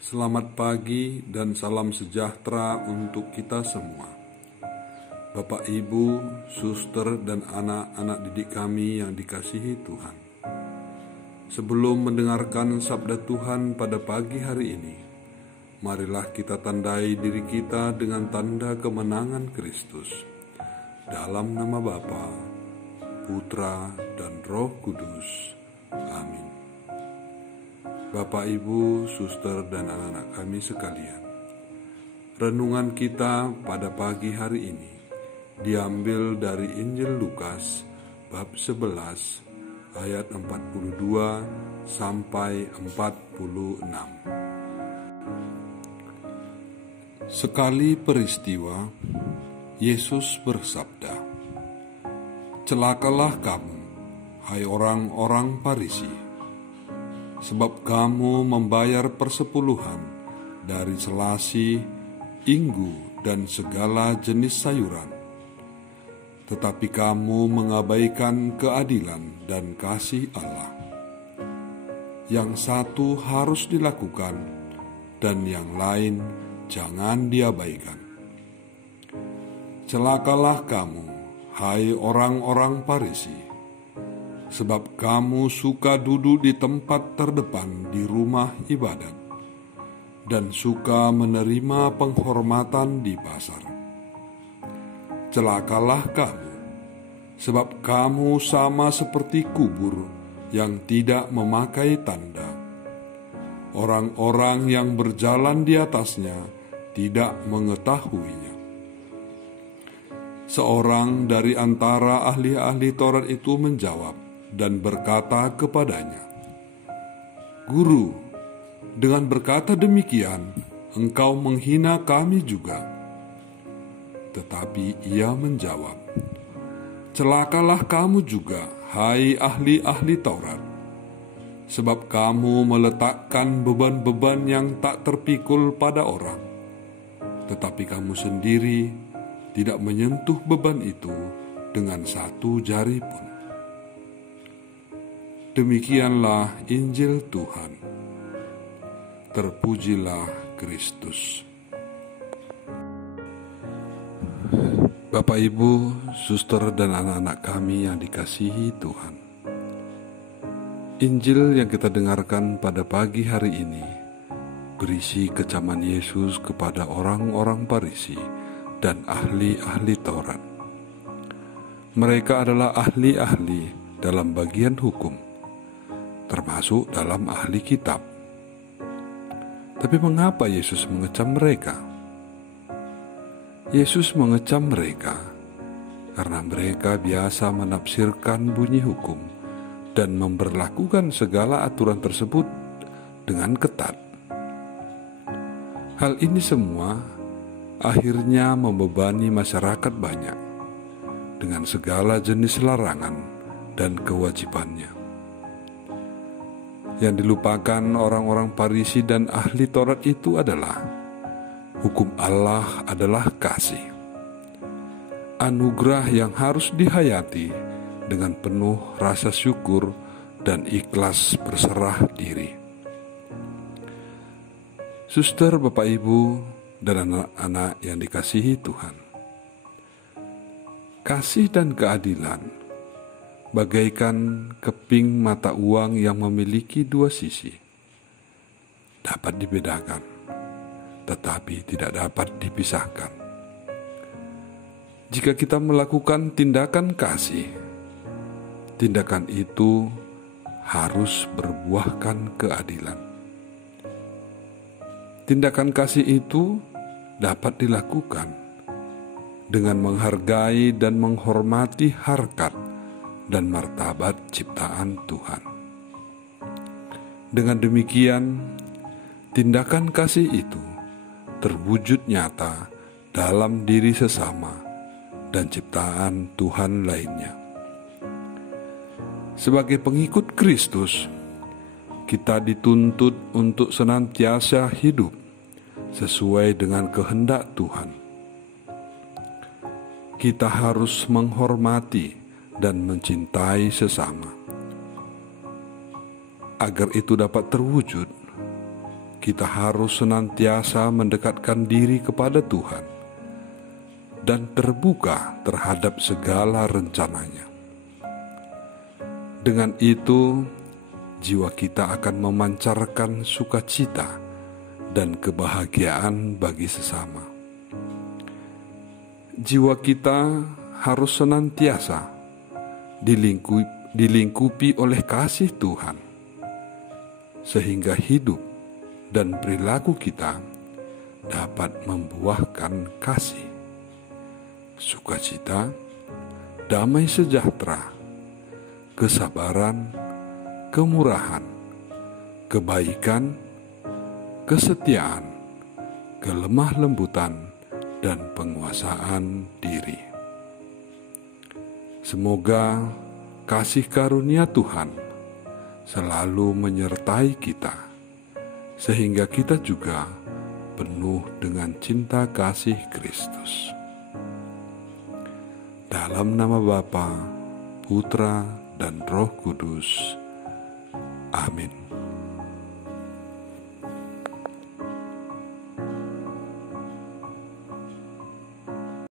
Selamat pagi dan salam sejahtera untuk kita semua. Bapak, Ibu, suster, dan anak-anak didik kami yang dikasihi Tuhan. Sebelum mendengarkan sabda Tuhan pada pagi hari ini, marilah kita tandai diri kita dengan tanda kemenangan Kristus. Dalam nama Bapa, Putra, dan Roh Kudus. Amin. Bapak, Ibu, suster, dan anak-anak kami sekalian, renungan kita pada pagi hari ini diambil dari Injil Lukas bab 11 ayat 42 sampai 46. Sekali peristiwa, Yesus bersabda, "Celakalah kamu, hai orang-orang Farisi, sebab kamu membayar persepuluhan dari selasi, inggu, dan segala jenis sayuran, tetapi kamu mengabaikan keadilan dan kasih Allah. Yang satu harus dilakukan, dan yang lain jangan diabaikan. Celakalah kamu, hai orang-orang Farisi, sebab kamu suka duduk di tempat terdepan di rumah ibadat, dan suka menerima penghormatan di pasar. Celakalah kamu, sebab kamu sama seperti kubur yang tidak memakai tanda. Orang-orang yang berjalan di atasnya tidak mengetahuinya." Seorang dari antara ahli-ahli Taurat itu menjawab dan berkata kepadanya, "Guru, dengan berkata demikian, engkau menghina kami juga." Tetapi ia menjawab, "Celakalah kamu juga, hai ahli-ahli Taurat, sebab kamu meletakkan beban-beban yang tak terpikul pada orang, tetapi kamu sendiri tidak menyentuh beban itu dengan satu jari pun." Demikianlah Injil Tuhan. Terpujilah Kristus. Bapak, Ibu, suster, dan anak-anak kami yang dikasihi Tuhan, Injil yang kita dengarkan pada pagi hari ini berisi kecaman Yesus kepada orang-orang Farisi dan ahli-ahli Taurat. Mereka adalah ahli-ahli dalam bagian hukum, termasuk dalam ahli kitab. Tapi mengapa Yesus mengecam mereka? Yesus mengecam mereka karena mereka biasa menafsirkan bunyi hukum dan memberlakukan segala aturan tersebut dengan ketat. Hal ini semua akhirnya membebani masyarakat banyak dengan segala jenis larangan dan kewajibannya. Yang dilupakan orang-orang Farisi dan ahli Taurat itu adalah hukum Allah adalah kasih, anugerah yang harus dihayati dengan penuh rasa syukur dan ikhlas berserah diri. Suster, Bapak, Ibu, dan anak-anak yang dikasihi Tuhan, kasih dan keadilan bagaikan keping mata uang yang memiliki dua sisi. Dapat dibedakan, tetapi tidak dapat dipisahkan. Jika kita melakukan tindakan kasih, tindakan itu harus berbuahkan keadilan. Tindakan kasih itu dapat dilakukan dengan menghargai dan menghormati harkat dan martabat ciptaan Tuhan. Dengan demikian, tindakan kasih itu terwujud nyata dalam diri sesama dan ciptaan Tuhan lainnya. Sebagai pengikut Kristus, kita dituntut untuk senantiasa hidup sesuai dengan kehendak Tuhan. Kita harus menghormati dan mencintai sesama. Agar itu dapat terwujud, kita harus senantiasa mendekatkan diri kepada Tuhan dan terbuka terhadap segala rencananya. Dengan itu, jiwa kita akan memancarkan sukacita dan kebahagiaan bagi sesama. Jiwa kita harus senantiasa dilingkupi oleh kasih Tuhan, sehingga hidup dan perilaku kita dapat membuahkan kasih, sukacita, damai sejahtera, kesabaran, kemurahan, kebaikan, kesetiaan, kelemah lembutan, dan penguasaan diri. Semoga kasih karunia Tuhan selalu menyertai kita, sehingga kita juga penuh dengan cinta kasih Kristus. Dalam nama Bapa, Putra, dan Roh Kudus. Amin.